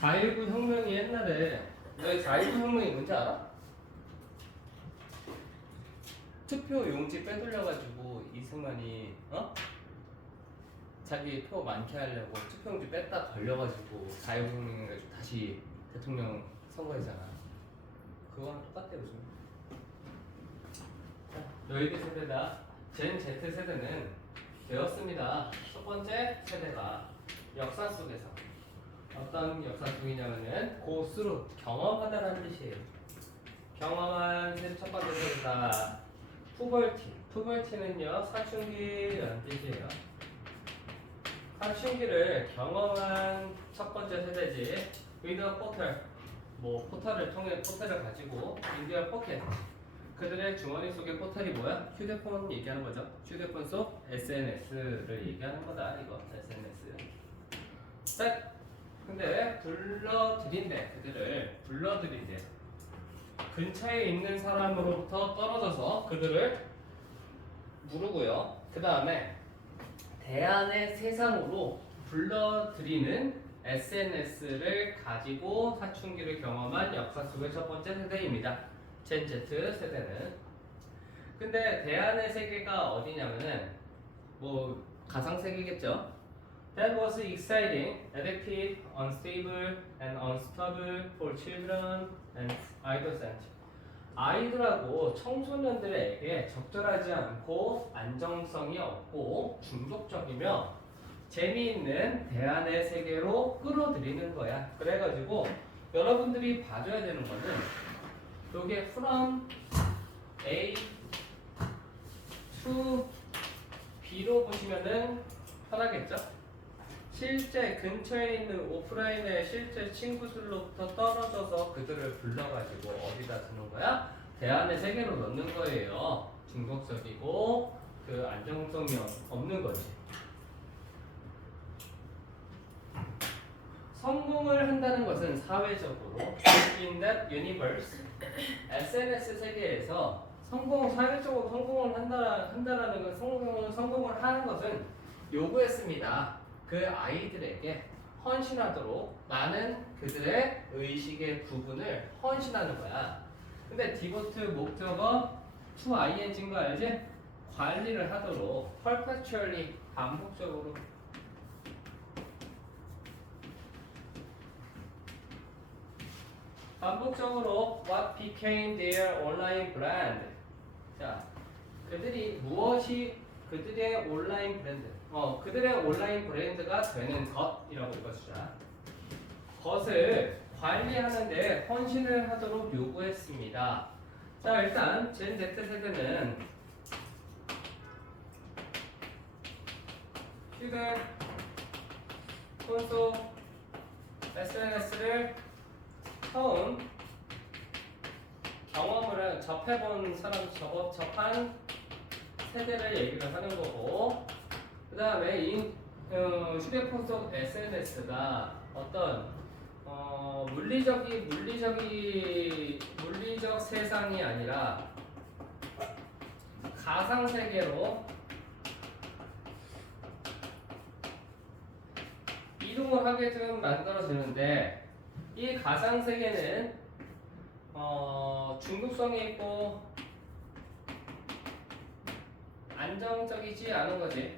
4.19 혁명이 옛날에 너희 4.19 혁명이 뭔지 알아? 투표 용지 빼돌려가지고 이승만이 자기 표 많게 하려고 투표 용지 뺐다 걸려가지고 4.19 혁명 해가지고 다시 대통령 선거했잖아. 그거랑 똑같아 요즘. 너희들 세대다. 젠 Z 세대는 배웠습니다. 첫 번째 세대가 역사 속에서 어떤 역사 속이냐면은 고스로 경험하다라는 뜻이에요. 경험한 첫 번째 세대다. 푸벌티는요 사춘기라는 뜻이에요. 사춘기를 경험한 첫 번째 세대지. 위더 포털, 포털을 통해 포털을 가지고 인디어 포켓. 그들의 주머니 속의 포털이 뭐야? 휴대폰 얘기하는 거죠. 휴대폰 속 SNS를 얘기하는 거다. 이거 SNS. 자, 근데 그들을 불러들인대. 근처에 있는 사람으로부터 떨어져서 그들을 부르고요. 그 다음에 대안의 세상으로 불러들이는 SNS를 가지고 사춘기를 경험한 역사 속의 첫 번째 세대입니다. 젠 Z 세대는. 근데 대안의 세계가 어디냐면은 가상 세계겠죠. That was exciting, addictive, unstable, and unstable for children and adolescents. 아이들하고 청소년들에게 적절하지 않고 안정성이 없고 중독적이며 재미있는 대안의 세계로 끌어들이는 거야. 그래가지고 여러분들이 봐줘야 되는 거는 요게 from A to B로 보시면은 편하겠죠? 실제 근처에 있는 오프라인의 실제 친구들로부터 떨어져서 그들을 불러가지고 어디다 두는 거야? 대안의 세계로 넣는 거예요. 중독적이고 그 안정성이 없는 거지. 성공을 한다는 것은 사회적으로 in that universe SNS 세계에서 사회적으로 성공을 한다라는 건 성공을 하는 것은 요구했습니다. 그 아이들에게 헌신하도록 많은 그들의 의식의 부분을 헌신하는 거야. 근데 디보트 목적어 to ing인 거 알지? 관리를 하도록 perpetually 반복적으로 what became their online brand. 자, 그들의 온라인 브랜드. 그들의 온라인 브랜드가 되는 것이라고 읽어주자. 것을 관리하는데 헌신을 하도록 요구했습니다. 자, 일단 젠 Z 세대는 휴대폰 속 SNS를 처음 접한 세대를 얘기를 하는 거고, 그 다음에 휴대폰 속 SNS가 어떤 물리적 세상이 아니라 가상 세계로 이동을 하게끔 만들어지는데, 이 가상 세계는 중독성이 있고 안정적이지 않은 거지.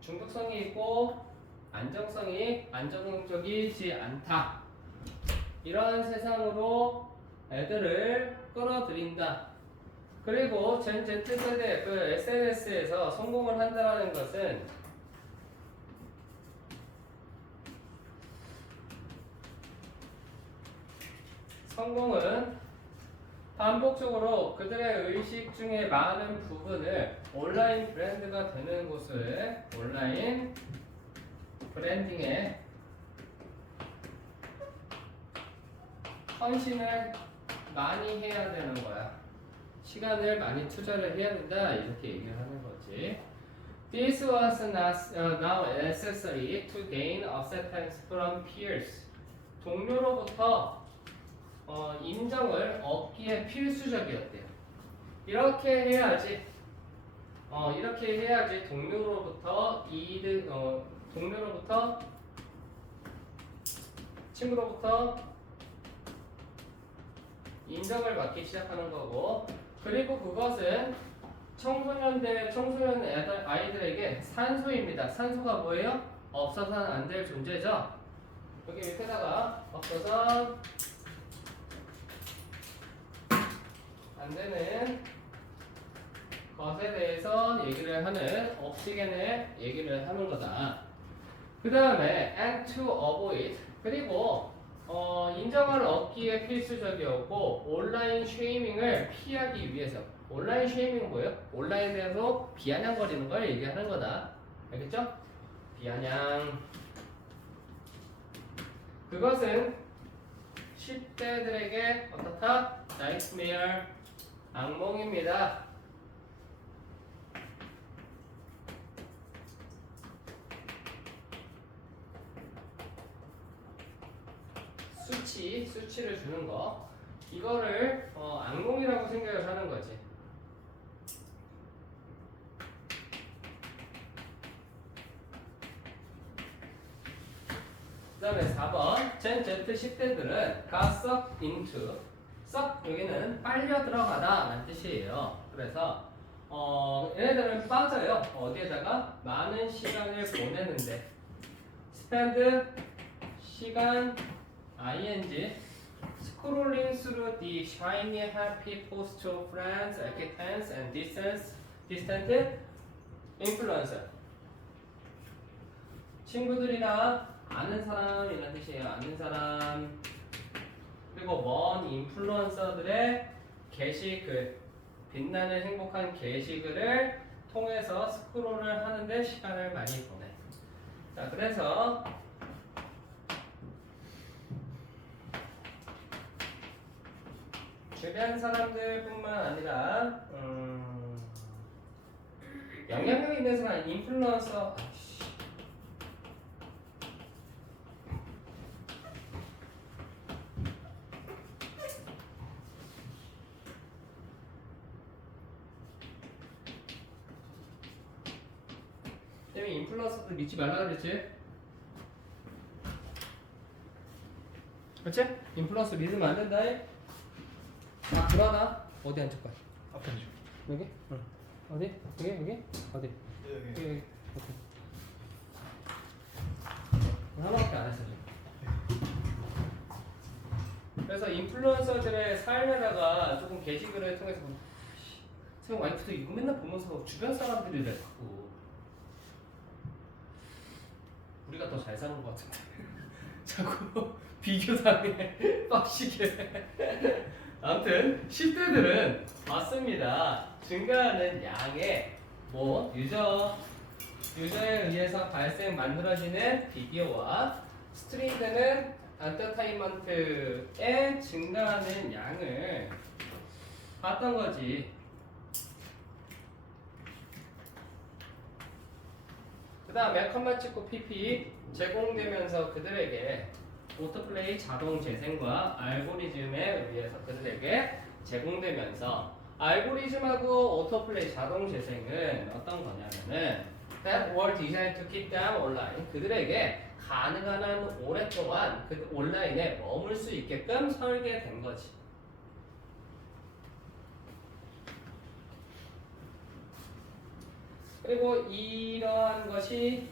중독성이 있고 안정적이지 않다. 이런 세상으로 애들을 끌어들인다. 그리고 젠 Z 세대 그 SNS에서 성공을 한다는 것은 반복적으로 그들의 의식 중에 많은 부분을 온라인 브랜드가 되는 곳을 온라인 브랜딩에 헌신을 많이 해야 되는 거야. 시간을 많이 투자를 해야 된다. 이렇게 얘기를 하는 거지. This was now necessary to gain acceptance from peers. 동료로부터 인정을 얻기에 필수적이었대요. 이렇게 해야지 동료로부터 동료로부터 친구로부터 인정을 받기 시작하는 거고, 그리고 그것은 청소년 아이들에게 산소입니다. 산소가 뭐예요? 없어서는 안 될 존재죠. 여기 밑에다가 없어서 안 되는 것에 대해서 얘기를 하는 옥시겐을 얘기를 하는 거다. 그 다음에 and to avoid, 그리고 인정을 얻기에 필수적이었고 온라인 쉐이밍을 피하기 위해서. 온라인 쉐이밍은 뭐예요? 온라인에서 비아냥거리는 걸 얘기하는 거다. 알겠죠? 비아냥. 그것은 10대들에게 어떻다? nightmare, 악몽입니다. 수치를 주는 거, 이거를 악몽이라고 생각을 하는 거지. 그 다음에 4번 Gen Z 10대들은 got sucked into, suck 여기는 빨려 들어가다 라는 뜻이에요. 그래서 얘네들은 빠져요. 어디에다가? 많은 시간을 보내는데. spend 시간 ing scrolling through the shiny happy posts of friends, acquaintances and distant influencer. 친구들이나 아는 사람이라는 뜻이에요. 아는 사람. 그리고 먼 인플루언서들의 게시글, 빛나는 행복한 게시글을 통해서 스크롤을 하는데 시간을 많이 보내. 자, 그래서 주변 사람들뿐만 아니라 영향력 있는 사람, 인플루언서. 때문에 인플루언서들 믿지 말라 그랬지? 그렇지? 인플루언서 믿으면 안 된다. 아, 불안하? 어디 앉을 거야? 앞에 앉아. 여기? 응. 어디? 여기? 어디? 여기. 여기. 오케이. 하나밖에 안 했어 지금. 그래서 인플루언서들의 삶에다가 조금 게시글을 통해서 형 와이프도 이거 맨날 보면서 주변 사람들이래 자꾸. 우리가 더 잘 사는 것 같은데 자꾸 비교당해 빡시게. 아무튼 10대들은 맞습니다. 증가하는 양의 유저에 의해서 만들어지는 비디오와 스트리밍되는 엔터테인먼트의 증가하는 양을 봤던 거지. 그 다음에 컴마 찍고 PP 제공되면서 그들에게 오토플레이 자동 재생과 알고리즘에 의해서 그들에게 제공되면서, 알고리즘하고 오토플레이 자동 재생은 어떤 거냐면은 that were designed to keep them online, 그들에게 가능한 한 오랫동안 그 온라인에 머물 수 있게끔 설계된 거지. 그리고 이러한 것이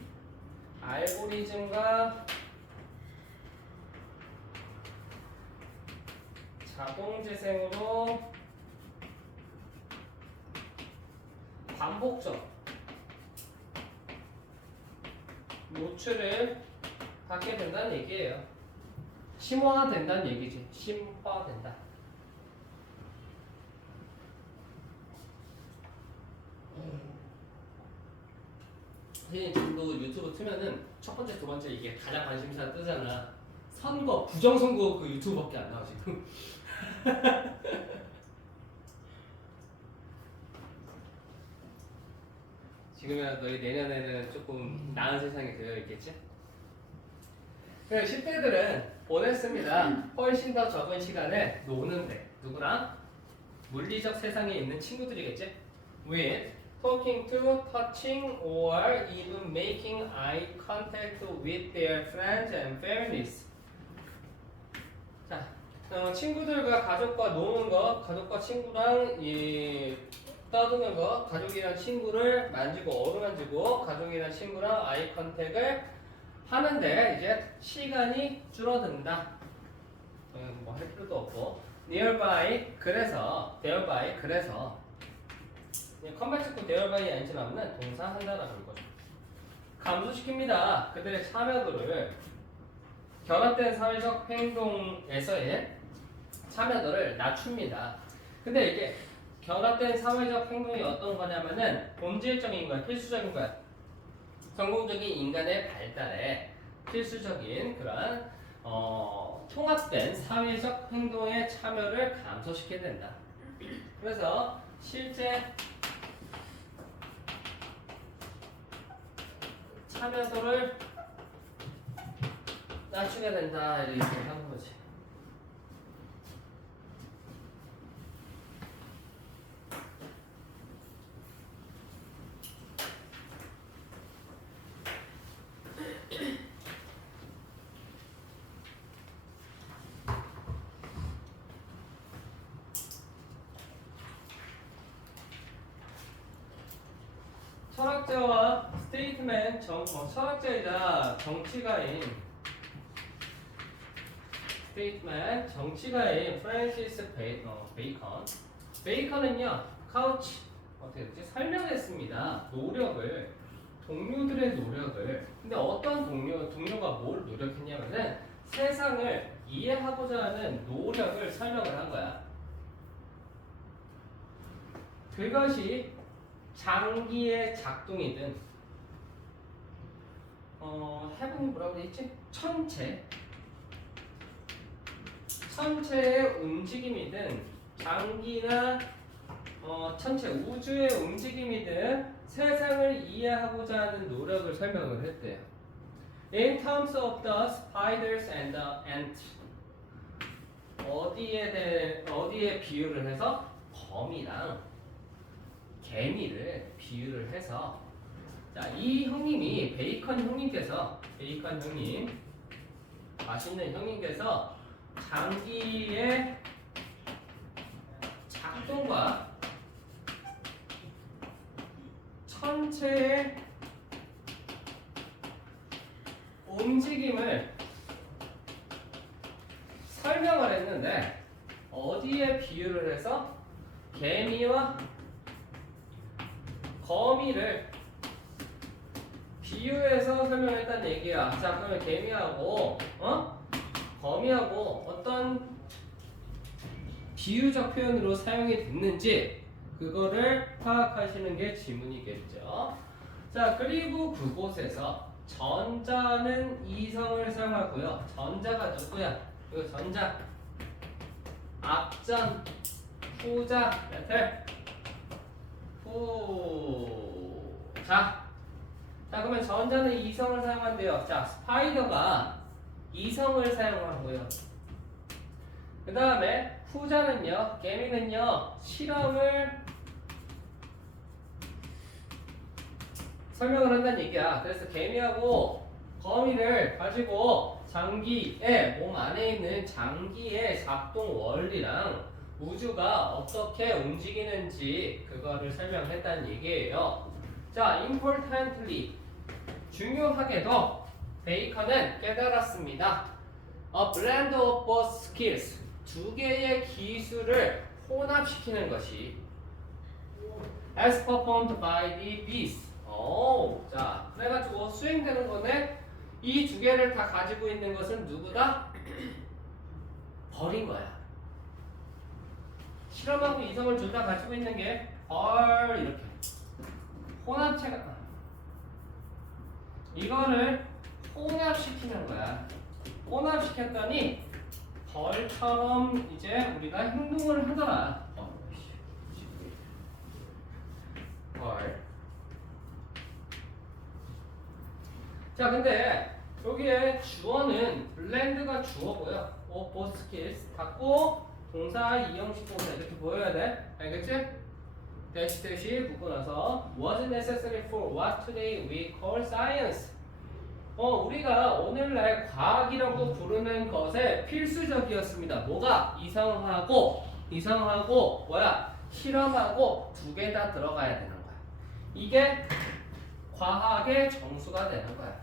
알고리즘과 자동 재생으로 반복적 노출을 받게 된다는 얘기예요. 심화된다는 얘기지. 심화된다. 지금도 유튜브 트면은 첫 번째, 두 번째 이게 가장 관심사 뜨잖아. 선거, 부정선거 그 유튜브밖에 안 나와 지금. 지금이라도 내년에는 조금 나은 세상이 되어 있겠지? 10대들은 보냈습니다. 훨씬 더 적은 시간을 노는데, 누구랑? 물리적 세상에 있는 친구들이겠지? With talking to, touching, or even making eye contact with their friends and families. 자, 친구들과 가족과 노는 거, 가족과 친구랑 떠드는 거, 가족이랑 친구를 만지고 어루만지고 가족이랑 친구랑 아이 컨택을 하는데 이제 시간이 줄어든다. 뭐 할 필요도 없고 nearby 그래서 thereby 그래서 컴백스고 thereby 안치 나오면 동사 한다라고 볼 거죠. 감소시킵니다. 그들의 참여도를 결합된 사회적 행동에서의 참여도를 낮춥니다. 근데 이게 결합된 사회적 행동이 어떤 거냐면은 본질적인 거야, 필수적인 거야. 성공적인 인간의 발달에 필수적인 그런 통합된 사회적 행동의 참여를 감소시켜야 된다. 그래서 실제 참여도를 낮추게 된다 이렇게 하는 거지. 철학자와 스테이트맨 철학자이자 정치가인 스테이트맨 정치가인 프랜시스 베이컨은요 카우치 어떻게 되지 설명했습니다. 노력을 동료들의 노력을 근데 어떤 동료가 뭘 노력했냐면은 세상을 이해하고자 하는 노력을 설명을 한 거야. 그것이 장기의 작동이든 해븐이 뭐라고 돼 있지? 천체의 움직임이든 장기나 천체 우주의 움직임이든 세상을 이해하고자 하는 노력을 설명을 했대요. In terms of the spiders and the ants 어디에 비유를 해서 거미랑 개미를 비유를 해서 자, 이 형님이 베이컨 형님 맛있는 형님께서 장기의 작동과 천체의 움직임을 설명을 했는데 어디에 비유를 해서 개미와 거미를 비유해서 설명했다는 얘기야. 자, 그러면 개미하고 거미하고 어떤 비유적 표현으로 사용이 됐는지 그거를 파악하시는 게 지문이겠죠. 자, 그리고 그곳에서 전자는 이성을 사용하고요. 전자가 누구야? 이거 전자. 앞전, 후자, 레틀. 자, 그러면 전자는 이성을 사용한대요. 자, 스파이더가 이성을 사용하고요. 그 다음에 후자는요, 개미는요, 실험을 설명을 한다는 얘기야. 그래서 개미하고 거미를 가지고 장기의 몸 안에 있는 장기의 작동 원리랑 우주가 어떻게 움직이는지 그거를 설명했다는 얘기예요. 자, importantly 중요하게도 베이컨은 깨달았습니다. A blend of both skills 두 개의 기술을 혼합시키는 것이 as performed by the bees. 자, 그래가지고 수행되는 거네. 이 두 개를 다 가지고 있는 것은 누구다? 벌인 거야. 실험하고 이성을 둘 다 가지고 있는 게 벌 이렇게 혼합체가 이거를 혼합시키는 거야. 혼합시켰더니 벌처럼 이제 우리가 행동을 하더라. 벌. 자, 근데 여기에 주어는 블렌드가 주어고요. 보스키스 닫고 동사 이형식 동사 이렇게 보여야 돼. 알겠지? dash dash 붙고 나서 was necessary for what today we call science. 우리가 오늘날 과학이라고 부르는 것에 필수적이었습니다. 뭐가? 이성하고 뭐야? 실험하고 두 개 다 들어가야 되는 거야. 이게 과학의 정수가 되는 거야.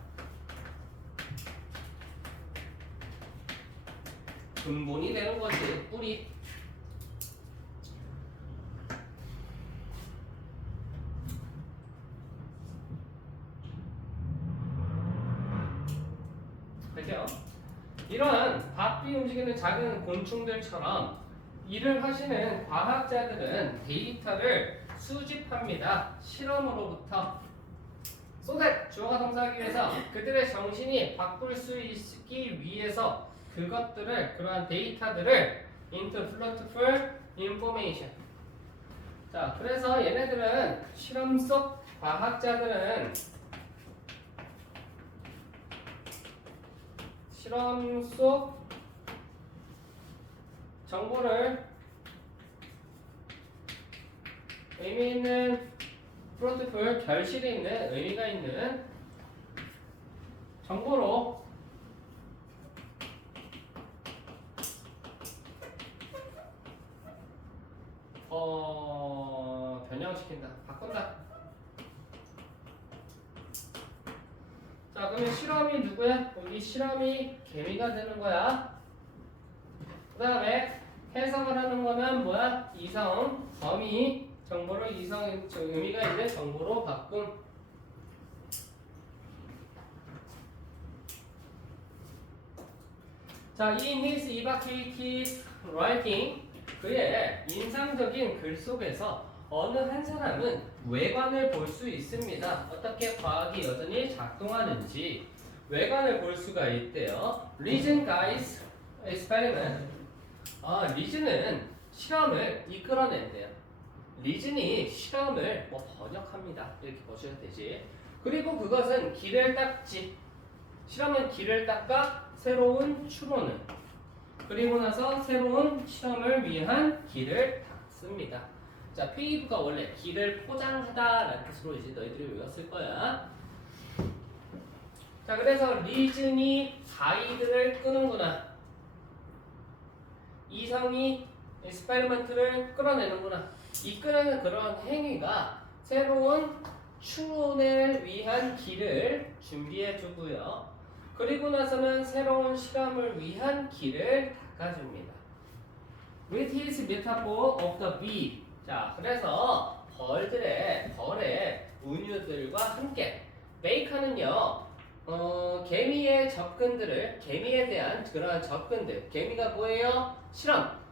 근본이 되는 거지, 뿌리. 그죠? 이러한 바삐 움직이는 작은 곤충들처럼 일을 하시는 과학자들은 데이터를 수집합니다. 실험으로부터. so that 주어가 동사하기 위해서 그들의 정신이 바꿀 수 있기 위해서 그러한 데이터들을 into fruitful information. 자, 그래서 얘네들은 실험 속 과학자들은 실험 속 정보를 의미 있는 fruitful, 결실이 있는, 의미가 있는 정보로 변형시킨다, 바꾼다. 자, 그러면 실험이 누구야? 여기 실험이 개미가 되는 거야. 그 다음에 해석을 하는 거는 뭐야? 이성, 범위, 정보를 의미가 있는 정보로 바꿈. 자, in his evocative writing, 그의 인상적인 글 속에서 어느 한 사람은 외관을 볼 수 있습니다. 어떻게 과학이 여전히 작동하는지 외관을 볼 수가 있대요. Reason guides experiment. 리즌은 실험을 이끌어낸대요. 리즌이 실험을 번역합니다. 이렇게 보셔야 되지. 그리고 그것은 길을 닦지. 실험은 길을 닦아 새로운 추론을. 그리고 나서 새로운 실험을 위한 길을 닦습니다. 자, 페이브가 원래 길을 포장하다라는 뜻으로 이제 너희들이 외웠을 거야. 자, 그래서 리즌이 가이드를 끄는구나. 이성이 에스파이먼트를 끌어내는구나. 이끄는 그런 행위가 새로운 추론을 위한 길을 준비해 주고요. 그리고 나서는 새로운 실험을 위한 길을 닦아줍니다. With his metaphor of the bee. 자, 그래서 벌의 운유들과 함께 베이컨은요, 개미의 접근들을, 개미에 대한 그러한 접근들, 개미가 뭐예요?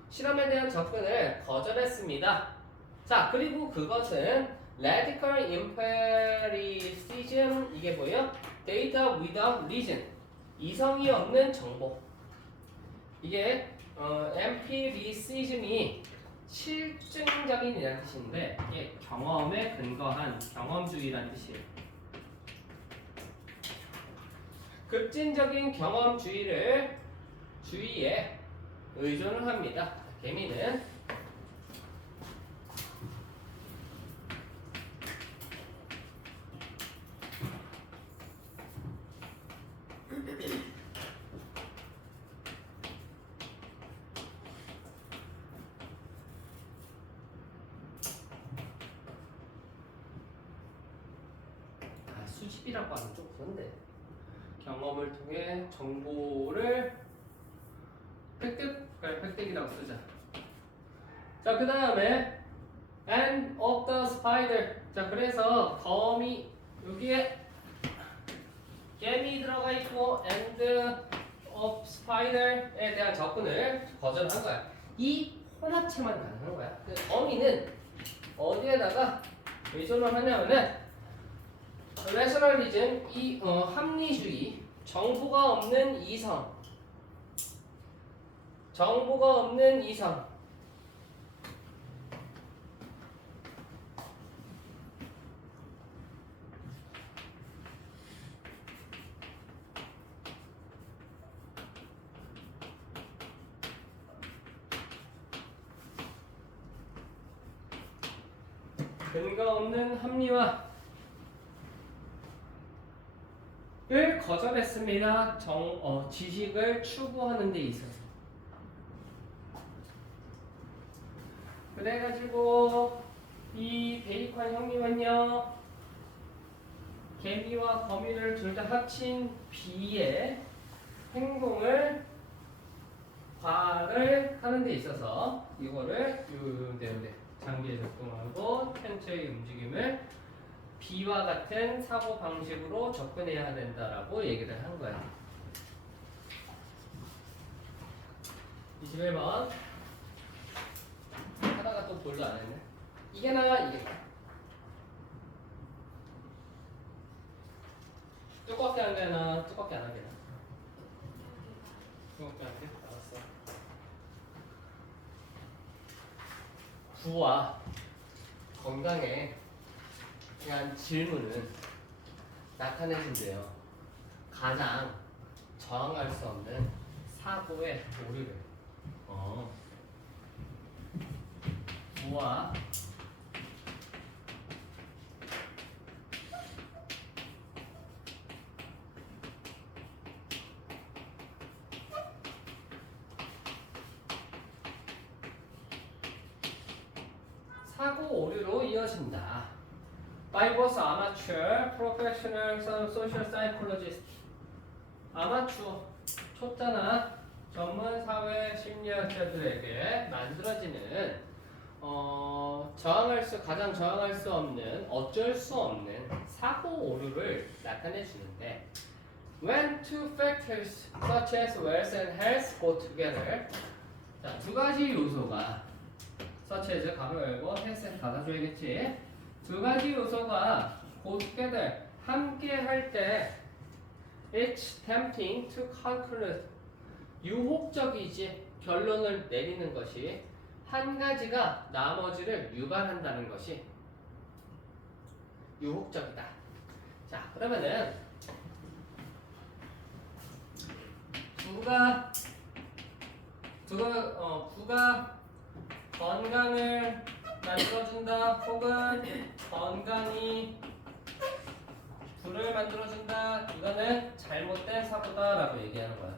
실험에 대한 접근을 거절했습니다. 자, 그리고 그것은 radical empiricism, 이게 뭐예요? data without reason, 이성이 없는 정보. 이게 empiricism이 실증적인이라는 뜻인데, 이게 경험에 근거한 경험주의라는 뜻이에요. 급진적인 경험주의에 의존을 합니다. 개미는 수집이라고 하면 좀 그런데, 경험을 통해 정보를 획득이라고 쓰자. 자, 그 다음에 and of the spider. 자, 그래서 거미, 여기에 개미 들어가 있고 and of spider에 대한 접근을 거절한 거야. 이 혼합체만 가능한 거야. 그 거미는 어디에다가 의존을 하냐면은 rationalism, 합리주의, 정보가 없는 이성. 근거 없는 합리화를 거절했습니다. 지식을 추구하는 데 있어서. 그래가지고 이 베이컨 형님은요, 개미와 거미를 둘 다 합친 B의 행동을 과를 하는 데 있어서 이거를 장비에 적동하고 텐트의 움직임을 B와 같은 사고 방식으로 접근해야 된다라고 얘기를 한 거야. 21번 하다가 또 볼로 안 했네. 이게 나 이게 나. 두껍게 안 되나 두껍게 안 하게 나. 두껍게 안 돼? 알았어. 부와 건강에 대한 질문은 나타내준대요. 가장 저항할 수 없는 사고의 오류를. 부와 사고 오류로 이어진다. By both amateur, professional, social psychologist. 아마추어, 초짜나 전문 사회 심리학자들에게 만들어지는 가장 저항할 수 없는, 어쩔 수 없는 사고 오류를 나타내 주는데, when two factors such as wealth and health go together. 자, 두 가지 요소가 such as 가로 열고 health 받아줘야겠지. 두 가지 요소가 go together 함께 할 때 it's tempting to conclude. 유혹적이지 결론을 내리는 것이 한 가지가 나머지를 유발한다는 것이 유혹적이다. 자, 그러면은 부가 건강을 만들어준다 혹은 건강이 부를 만들어준다, 이거는 잘못된 사고다라고 얘기하는 거야.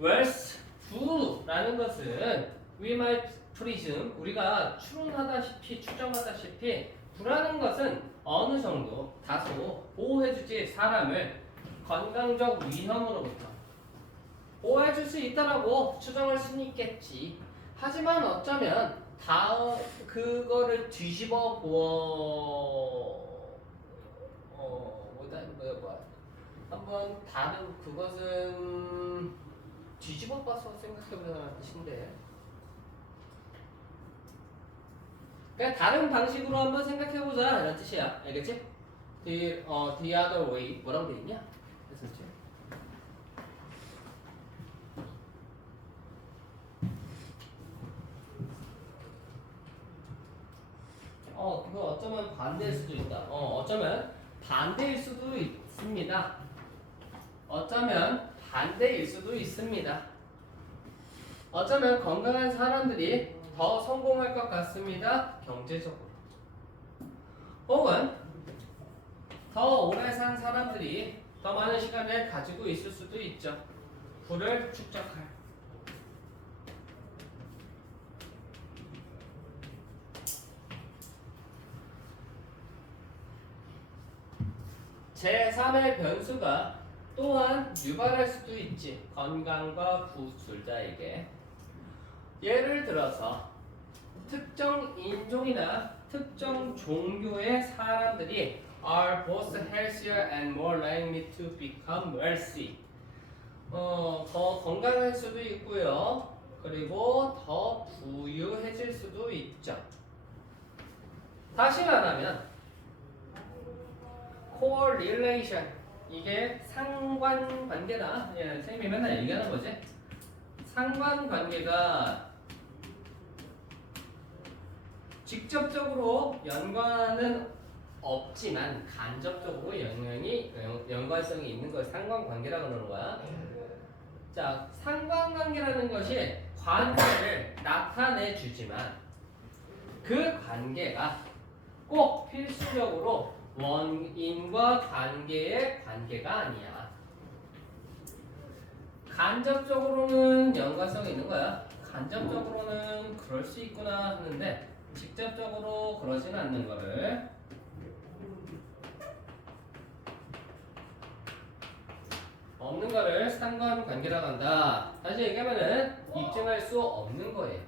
wealth, 부라는 것은 we might presume, 우리가 추정하다시피 부라는 것은 어느 정도 다소 보호해주지 사람을 건강적 위험으로부터 보호해줄 수 있다라고 추정할 수는 있겠지. 하지만 어쩌면 그거를 뒤집어 한번 다른 그것은 뒤집어 봐서 생각해보자는 뜻인데, 그러니까 다른 방식으로 한번 생각해보자 이런 뜻이야. 알겠지? The other way 뭐라고 돼 있냐? 했었지? 그거 어쩌면 반대일 수도 있다. 어쩌면 반대일 수도 있습니다. 어쩌면 반대일 수도 있습니다. 어쩌면 건강한 사람들이 더 성공할 것 같습니다. 경제적으로. 혹은 더 오래 산 사람들이 더 많은 시간을 가지고 있을 수도 있죠. 부를 축적할. 제3의 변수가 또한 유발할 수도 있지. 건강과 부 둘 다에게. 예를 들어서 특정 인종이나 특정 종교의 사람들이 are both healthier and more likely to become wealthy. 더 건강할 수도 있고요. 그리고 더 부유해질 수도 있죠. 다시 말하면 correlation, 이게 상관관계다. 선생님이 맨날 얘기하는 거지. 상관관계가 직접적으로 연관은 없지만 간접적으로 연관성이 있는 걸 상관관계라고 그러는 거야. 자, 상관관계라는 것이 관계를 나타내 주지만 그 관계가 꼭 필수적으로 원인과 관계의 관계가 아니야. 간접적으로는 연관성이 있는 거야. 간접적으로는 그럴 수 있구나 하는데 직접적으로 그러지는 않는 거를 없는 거를 상관관계라고 한다. 다시 얘기하면은 입증할 수 없는 거예요.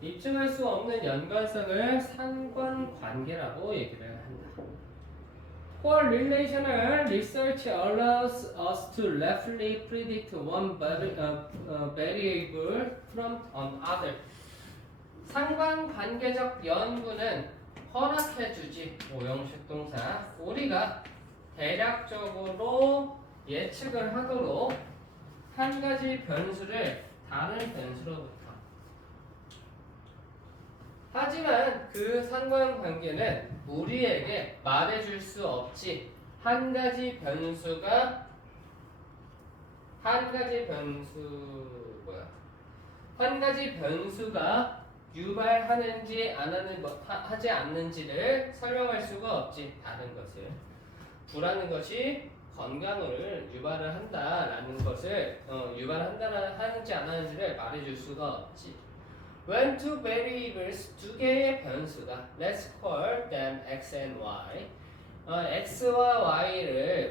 입증할 수 없는 연관성을 상관관계라고 얘기를 한다. Correlational research allows us to roughly predict one variable from another. 상관관계적 연구는 허락해주지, 오형식 동사, 우리가 대략적으로 예측을 하도록 한 가지 변수를 다른 변수로부터. 하지만 그 상관관계는 우리에게 말해줄 수 없지. 한 가지 변수가 유발하는지 하지 않는지를 설명할 수가 없지. 다른 것을 V라는 것이 건강을 유발을 한다라는 것을 하는지 안 하는지를 말해줄 수가 없지. When two variables, 두 개의 변수가, let's call them x and y. x와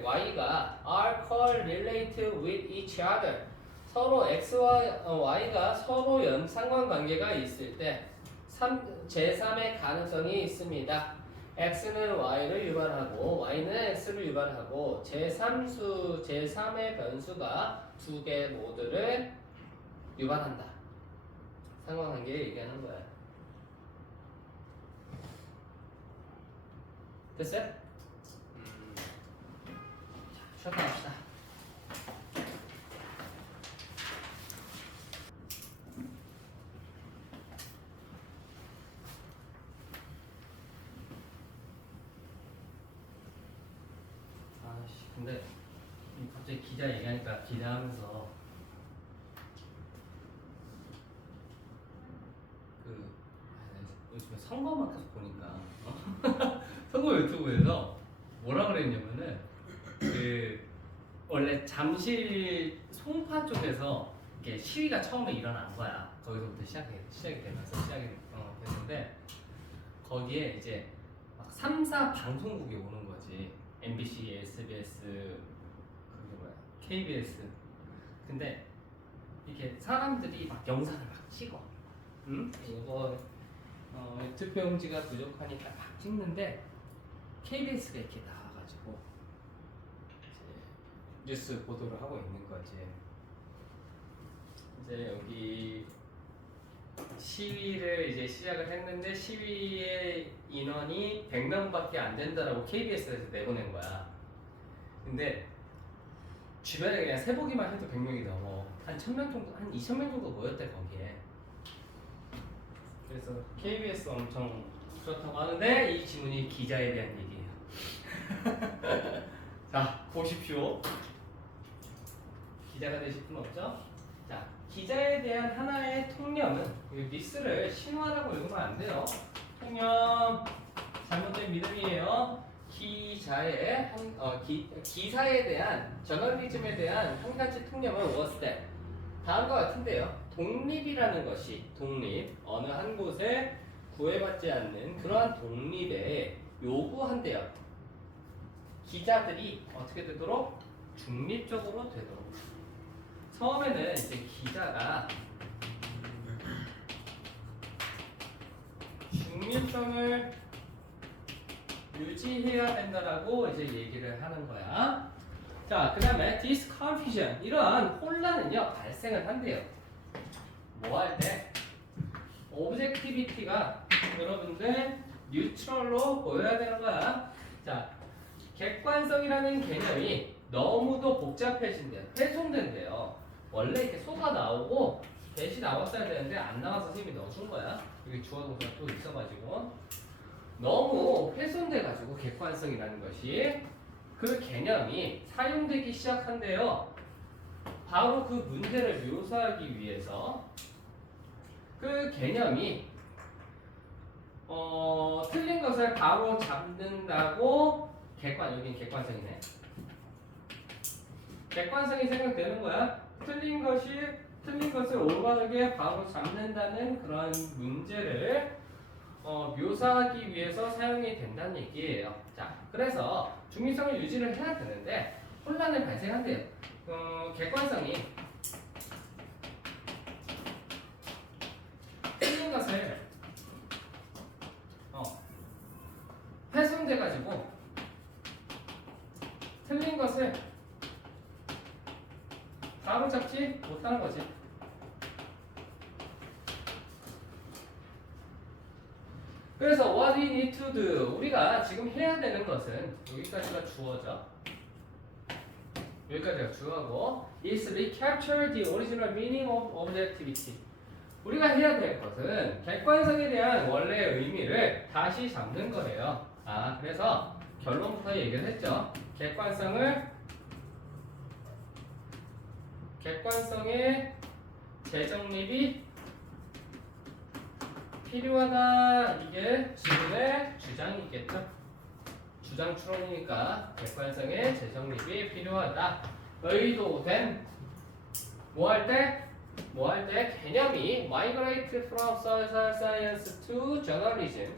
y가 are correlated with each other. 서로 x와 y가 서로 상관관계가 있을 때 제3의 가능성이 있습니다. x는 y를 유발하고 y는 x를 유발하고 제3의 변수가 두 개 모두를 유발한다. 상관관계를 얘기하는 거야. 됐어요? 쉬었다 갑시다. 아씨, 근데 갑자기 기자 얘기하니까 기자하면서 요즘에 선거만 계속 보니까 선거 유튜브에서 뭐라 그랬냐면은 원래 잠실 송파 쪽에서 이렇게 시위가 처음에 일어난 거야. 거기서부터 시작이 되면서 됐는데 거기에 이제 막 3사 방송국이 오는 거지. MBC, SBS, 그게 뭐야, KBS. 근데 이렇게 사람들이 막 영상을 막 찍어. 응? 이거 투표용지가 부족하니까 막 찍는데 KBS가 이렇게 나와가지고 이제 뉴스 보도를 하고 있는 거지. 이제 여기 시위를 이제 시작을 했는데 시위의 인원이 100명밖에 안 된다라고 KBS에서 내보낸 거야. 근데 주변에 그냥 세보기만 해도 100명이 넘어. 한 1000명 정도, 한 2000명 정도 모였대 거기에. 그래서 KBS 엄청 그렇다고 하는데 이 지문이 기자에 대한 얘기예요. 자, 보십시오. 기자가 되실 분 없죠? 자, 기자에 대한 하나의 통념은 미스를 신화라고 읽으면 안 돼요. 통념 잘못된 믿음이에요. 기사에 대한 저널리즘에 대한 한 가지 통념은 was that 다음과 같은데요. 독립이라는 것이 어느 한 곳에 구애받지 않는 그러한 독립에 요구한대요. 기자들이 어떻게 되도록? 중립적으로 되도록. 처음에는 이제 기자가 중립성을 유지해야 된다라고 이제 얘기를 하는 거야. 자, 그 다음에 this confusion, 이러한 혼란은요 발생을 한대요. 뭐 할 때? objectivity가 여러분들 뉴트럴로 보여야 되는 거야. 자, 객관성이라는 개념이 너무도 복잡해진대요. 훼손된대요. 원래 이렇게 쏟아 나오고 대시 나왔어야 되는데 안 나와서 선생님이 넣어준 거야. 여기 주어 동사가 또 있어가지고 너무 훼손돼가지고 객관성이라는 것이 그 개념이 사용되기 시작한대요. 바로 그 문제를 묘사하기 위해서 그 개념이 틀린 것을 바로 잡는다고 여긴 객관성이네. 객관성이 생각되는 거야. 틀린 것을 올바르게 바로 잡는다는 그런 문제를 묘사하기 위해서 사용이 된다는 얘기예요. 자, 그래서 중립성을 유지를 해야 되는데 혼란을 발생한대요. 객관성이 틀린 것을 훼손돼가지고 틀린 것을 바로 잡지 못하는 거지. 그래서 what we need to do, 우리가 지금 해야 되는 것은 여기까지가 주어죠. 여기까지가 주어고 is recapture the original meaning of objectivity. 우리가 해야 될 것은 객관성에 대한 원래의 의미를 다시 잡는 거예요. 그래서 결론부터 얘기를 했죠. 객관성의 재정립이 필요하다. 이게 지금의 주장이겠죠. 주장 추론이니까 객관성의 재정립이 필요하다. 의도된 뭐 할 때 개념이 migrate from social science to journalism.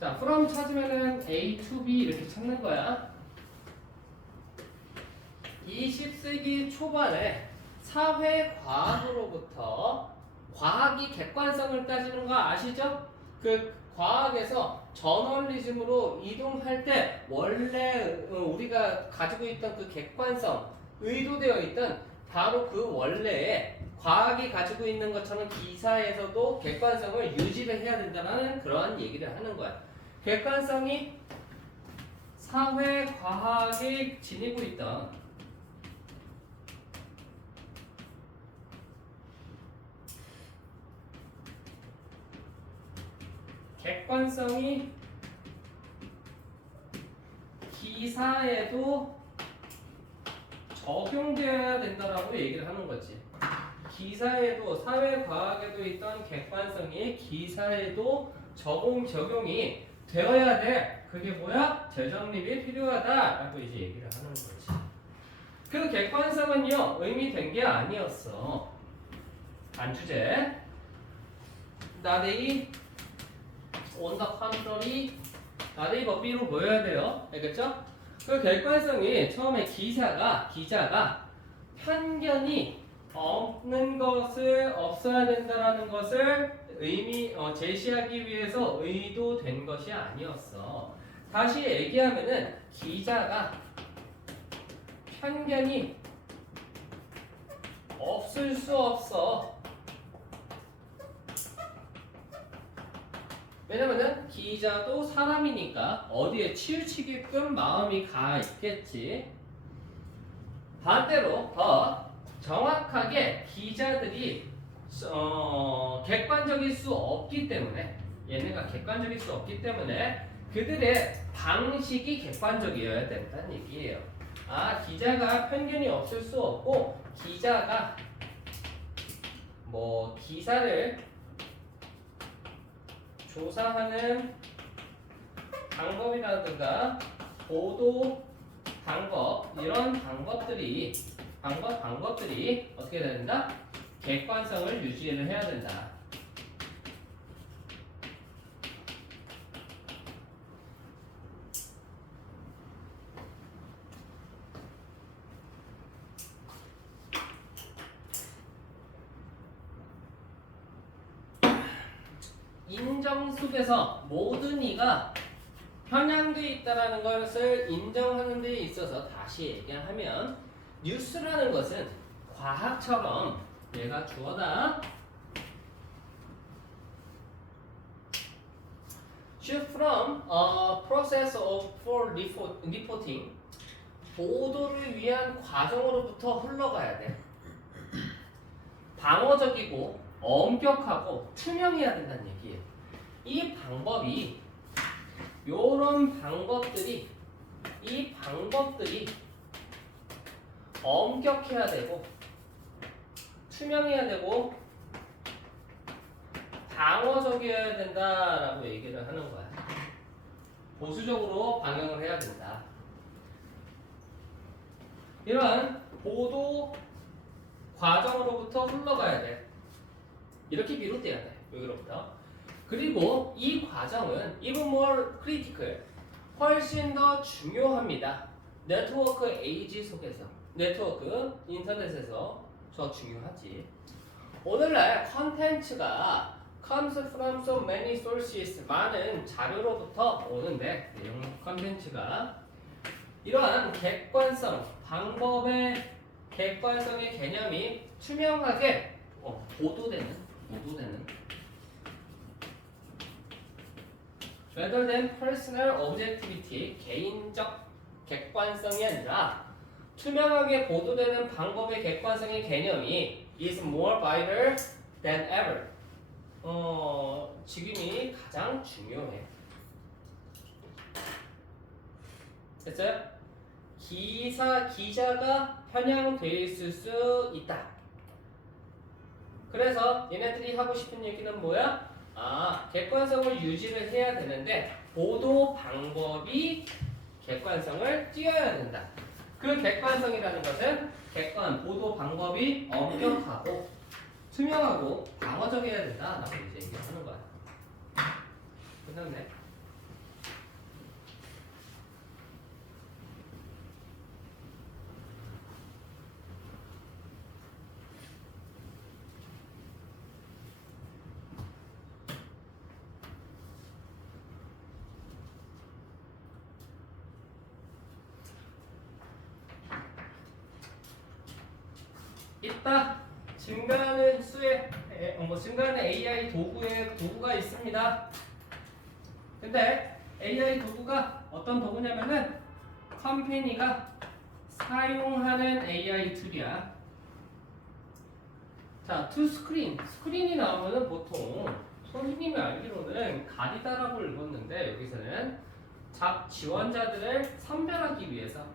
자, from 찾으면은 A to B 이렇게 찾는 거야. 20세기 초반에 사회과학으로부터 과학이 객관성을 따지는 거 아시죠? 그 과학에서 저널리즘으로 이동할 때 원래 우리가 가지고 있던 그 객관성, 의도되어 있던 바로 그 원래의 과학이 가지고 있는 것처럼 기사에서도 객관성을 유지를 해야 된다는 그런 얘기를 하는 거야. 객관성이 사회과학이 지니고 있던 객관성이 기사에도 적용되어야 된다라고 얘기를 하는 거지. 기사에도 사회과학에도 있던 객관성이 기사에도 적용이 되어야 돼. 그게 뭐야? 재정립이 필요하다라고 이제 얘기를 하는 거지. 그 객관성은요 의미된 게 아니었어. 단주제 나데이 온더 컨트롤이 나데이 법비로 보여야 돼요. 알겠죠? 그 객관성이 처음에 기자가 편견이 없는 것을 없어야 된다라는 것을 제시하기 위해서 의도된 것이 아니었어. 다시 얘기하면은 기자가 편견이 없을 수 없어. 왜냐면은 기자도 사람이니까 어디에 치우치게끔 마음이 가 있겠지. 반대로 더 정확하게 기자들이 객관적일 수 없기 때문에 얘네가 객관적일 수 없기 때문에 그들의 방식이 객관적이어야 된다는 얘기예요. 기자가 편견이 없을 수 없고 기자가 뭐 기사를 조사하는 방법이라든가 보도 방법 이런 방법들이 어떻게 된다? 객관성을 유지를 해야 된다. 인정 속에서 모든 이가 편향되어 있다는 것을 인정하는 데 있어서 다시 얘기하면 뉴스라는 것은 과학처럼 얘가 주어다. Shift from a process for reporting 보도를 위한 과정으로부터 흘러가야 돼. 방어적이고 엄격하고 투명해야 된다는 얘기예요. 이 방법이 요런 방법들이 이 방법들이 엄격해야 되고 투명해야 되고 방어적이어야 된다라고 얘기를 하는 거야. 보수적으로 방영을 해야 된다. 이러한 보도 과정으로부터 흘러가야 돼. 이렇게 비롯돼야 돼. 여기로부터. 그리고 이 과정은 even more critical, 훨씬 더 중요합니다. 네트워크 에이지 속에서, 네트워크 인터넷에서 더 중요하지. 오늘날 컨텐츠가 comes from so many sources, 많은 자료로부터 오는데 내용 컨텐츠가 이러한 객관성, 방법의 객관성의 개념이 투명하게 보도되는 rather than personal objectivity, 개인적 객관성이 아니라 투명하게 보도되는 방법의 객관성의 개념이 is more vital than ever. 지금이 가장 중요해. 됐어요? 기자가 편향돼 있을 수 있다. 그래서 얘네들이 하고 싶은 얘기는 뭐야? 객관성을 유지를 해야 되는데 보도 방법이 객관성을 띄어야 된다. 그 객관성이라는 것은 보도 방법이 엄격하고 투명하고 방어적이어야 된다. 라고 이제 얘기를 하는 거야. 끝났네. 있다. 증가하는 증가하는 AI 도구가 있습니다. 근데 AI 도구가 어떤 도구냐면은 컴퍼니가 사용하는 AI 툴이야. 자, to 스크린이 나오면은 보통 선생님이 알기로는 가리다라고 읽었는데 여기서는 지원자들을 선별하기 위해서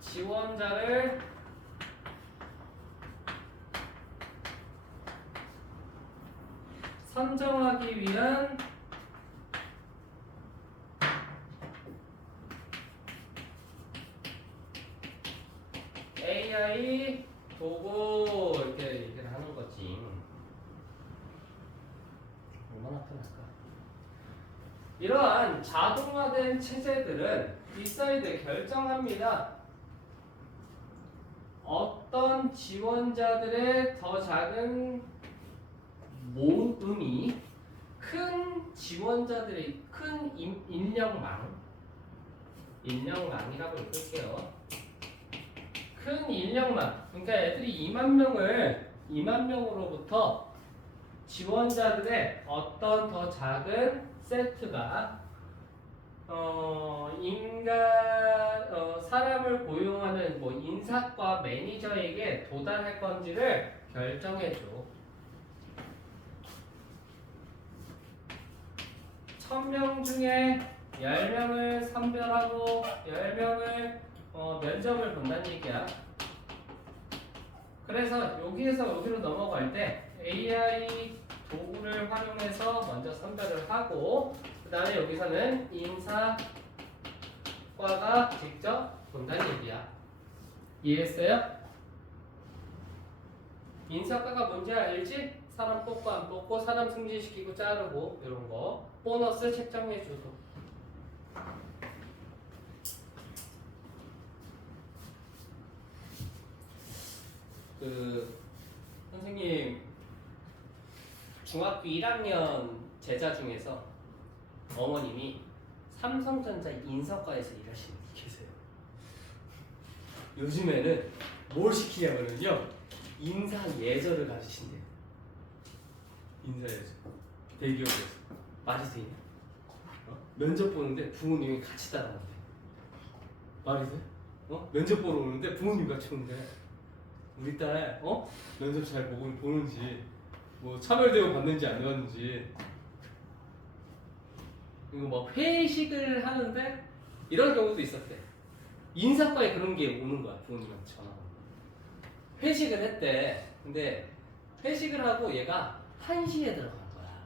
지원자를 선정하기 위한 AI 도구 이렇게 얘기를 하는 거지. 얼마나 편할까? 이러한 자동화된 체제들은 디사이드 결정합니다. 어떤 지원자들의 더 작은 모음이 큰 지원자들의 큰 인력망이라고 읽을게요. 큰 인력망. 그러니까 애들이 2만 명으로부터 지원자들의 어떤 더 작은 세트가 사람을 고용하는 인사과 매니저에게 도달할 건지를 결정해줘. 1000명 중에 10명을 선별하고 10명을 면접을 본다는 얘기야. 그래서 여기에서 여기로 넘어갈 때 AI 도구를 활용해서 먼저 선별을 하고 그 다음에 여기서는 인사과가 직접 본다는 얘기야. 이해했어요? 인사과가 뭔지 알지? 사람 뽑고 안 뽑고 사람 승진시키고 자르고 이런 거 보너스 책정해주고. 선생님 중학교 1학년 제자 중에서 어머님이 삼성전자 인사과에서 일하시는 분이 계세요. 요즘에는 뭘 시키냐면요 인사 예절을 가르치신대요. 인사 예절 대기업에서 말이 되냐? 면접 보는데 부모님이 같이 따라오는데 말이 돼? 면접 보러 오는데 부모님 같이 오는데 우리 딸 면접 잘 보는지 뭐 차별대우 받는지 안 받는지 이거 뭐 회식을 하는데 이런 경우도 있었대. 인사과에 그런 게 오는 거야. 부모님한테 전화 오고 회식을 했대. 근데 회식을 하고 얘가 1시에 들어간 거야.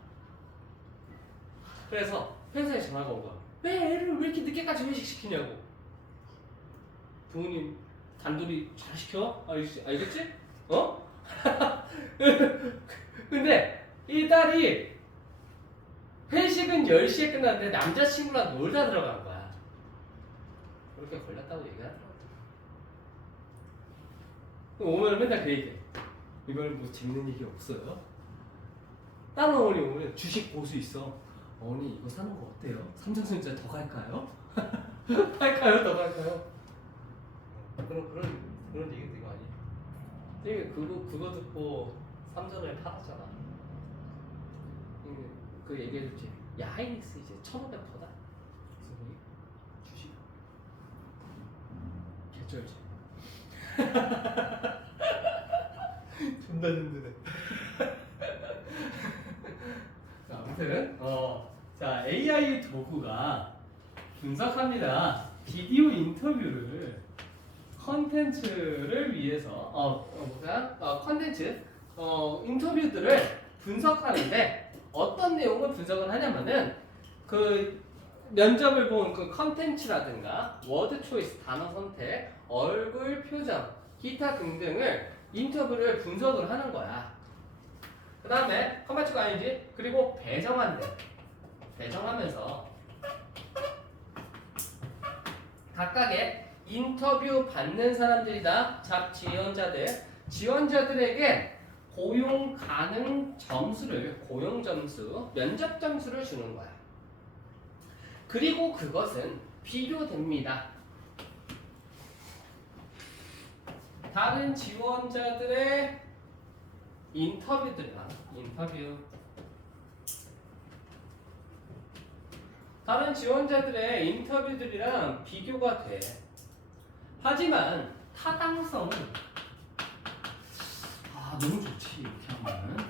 그래서 회사에 전화가 온 거야. 왜 애를 왜 이렇게 늦게까지 회식시키냐고. 부모님 단둘이 잘 시켜? 알겠지? 근데 이 딸이 회식은 10시에 끝났는데 남자친구랑 놀다 들어간 거야. 그렇게 걸렸다고 얘기하더라고. 오면 맨날 그 얘기해. 이번에 뭐 재밌는 얘기 없어요? 다른 어머니 오면 주식 보수 있어. 어머니 이거 사는 거 어때요? 삼성전자 더 갈까요? 갈까요? 더 갈까요? 그런 얘기도 이거 아니야? 되게 그거 듣고 삼성을 팔았잖아. 그 얘기해줬지. 야 하이닉스 이제 1,500 퍼다. 그래서 거기 주식 개쩔지. 존나 힘드네. 자, 아무튼 자 AI 도구가 분석합니다. 비디오 인터뷰를 컨텐츠를 위해서 컨텐츠 인터뷰들을 분석하는데 어떤 내용을 분석을 하냐면은 그 면접을 본 그 컨텐츠라든가 워드 초이스 단어 선택, 얼굴 표정, 기타 등등을 인터뷰를 분석을 하는 거야. 그 다음에 컴퓨터가 아니지. 그리고 배정한대. 배정하면서 각각의 인터뷰 받는 사람들이다. 지원자들에게 고용 가능 점수를, 고용 점수, 면접 점수를 주는 거야. 그리고 그것은 비교됩니다. 다른 지원자들의 인터뷰들이랑 다른 지원자들의 인터뷰들이랑 비교가 돼. 하지만 타당성은 너무 좋지 이렇게 하면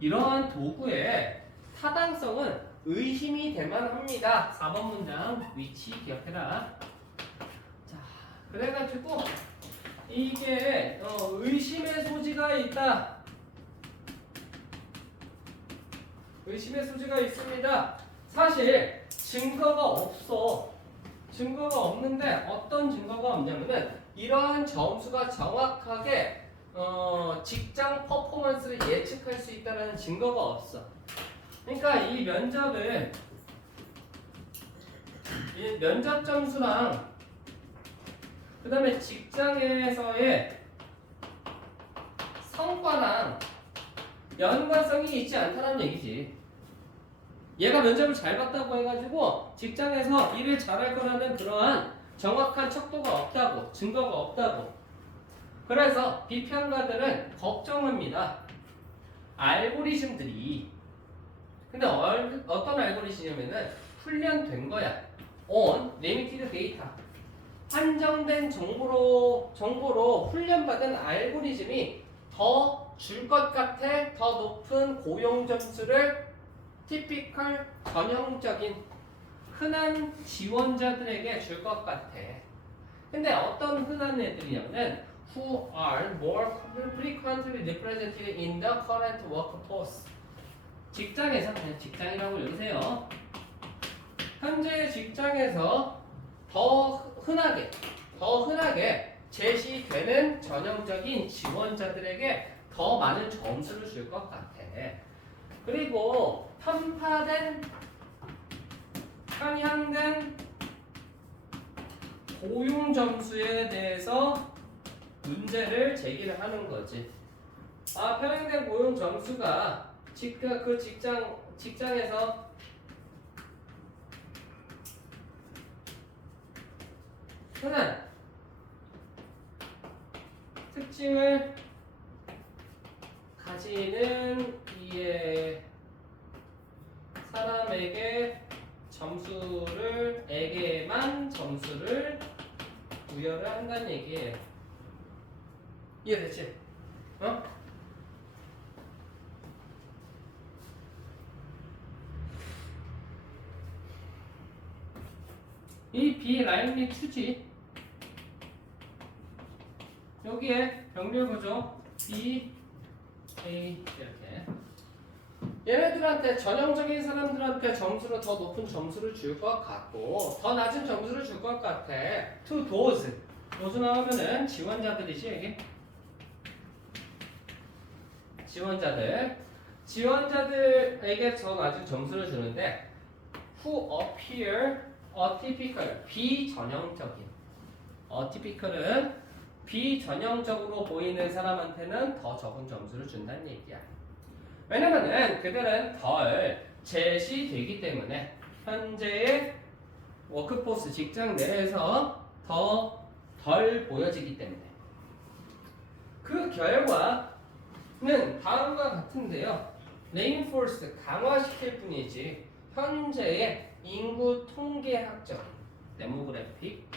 이러한 도구의 타당성은 의심이 될 만합니다. 4번 문장 위치 기억해라. 자, 그래가지고 이게 의심의 소지가 있다. 의심의 소지가 있습니다. 사실 증거가 없어. 증거가 없는데 어떤 증거가 없냐면은 이러한 점수가 정확하게 직장 퍼포먼스를 예측할 수 있다는 증거가 없어. 그러니까 이 면접을 이 면접 점수랑 그 다음에 직장에서의 성과랑 연관성이 있지 않다는 얘기지. 얘가 면접을 잘 봤다고 해가지고 직장에서 일을 잘할 거라는 그러한 정확한 척도가 없다고, 증거가 없다고. 그래서 비평가들은 걱정합니다. 알고리즘들이 근데 어떤 알고리즘이냐면은 훈련된 거야. on limited data 한정된 정보로 훈련받은 알고리즘이 더 줄 것 같아. 더 높은 고용 점수를 티피컬 전형적인 흔한 지원자들에게 줄 것 같아. 근데 어떤 흔한 애들이냐면 who are more frequently represented in the current workforce. 직장에서 그냥 직장이라고 읽으세요. 현재 직장에서 더 흔하게 제시되는 전형적인 지원자들에게 더 많은 점수를 줄 것 같아. 그리고 편향된 고용 점수에 대해서 문제를 제기를 하는 거지. 편향된 고용 점수가 그 직장에서 흔한 특징을 가지는 이의 사람에게만 점수를 부여를 한다는 얘기예요. 이해됐지? 어? 이 B 라인 및 투지 여기에 병렬 구조 B, A 이렇게 얘네들한테 전형적인 사람들한테 점수를 더 높은 점수를 줄 것 같고 더 낮은 점수를 줄 것 같아. to those those 나오면은 지원자들이지 이게 지원자들에게 더 낮은 점수를 주는데 who appear atypical 비전형적인 atypical은 비전형적으로 보이는 사람한테는 더 적은 점수를 준다는 얘기야. 왜냐면은 그들은 덜 제시되기 때문에 현재의 워크포스 직장 내에서 더 덜 보여지기 때문에 그 결과는 다음과 같은데요. reinforce 강화시킬 뿐이지 현재의 인구 통계학적 데모그래픽